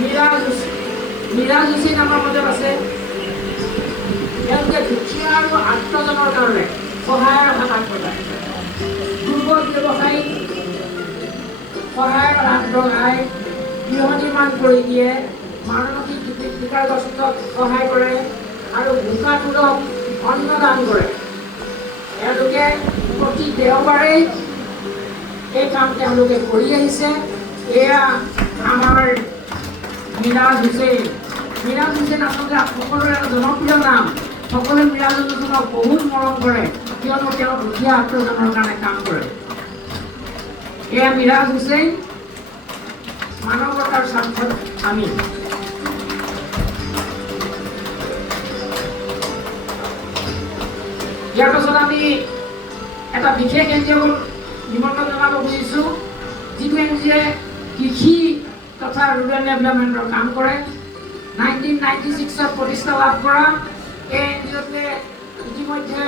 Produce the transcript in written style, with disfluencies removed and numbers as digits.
মীৰা যোশী নামৰ মাজত আছে। তেওঁলোকে দুখীয়া আৰু আত্মজনৰ কাৰণে সহায়ৰ হাত আগবঢ়ায়। দুৰ্বল ব্যৱসায়ী সহায়ৰ হাত বঢ়ায়, গৃহ নিৰ্মাণ কৰি দিয়ে, মানসিক বিকাৰগ্ৰস্তক সহায় কৰে আৰু ভোকাতুৰক অন্নদান কৰে। তেওঁলোকে প্ৰতি দেওবাৰেই এই কাম তেওঁলোকে কৰি আহিছে। এয়া আমাৰ মিৰাজ হুছেইন। মিৰাজ হুছেইন আচলতে সকলোৰে এটা জনপ্ৰিয় নাম। সকলোৱে মিৰাজ হুছেইনক বহুত মৰম কৰে, কিয়নো তেওঁ দুখীয়া আত্মজনৰ কাৰণে কাম কৰে। এয়া মিৰাজ হুছেইন, মানৱতাৰ স্বাৰ্থত আমি। ইয়াৰ পাছত আমি এটা বিশেষ এনজিঅ'ক নিমন্ত্ৰণ জনাব খুজিছোঁ, যিটো এনজিঅ'য়ে কৃষি তথা ৰুৰেল ডেভেলপমেণ্টৰ কাম কৰে। 1996 প্ৰতিষ্ঠা লাভ কৰা এই এনজিঅ'টোৱে ইতিমধ্যে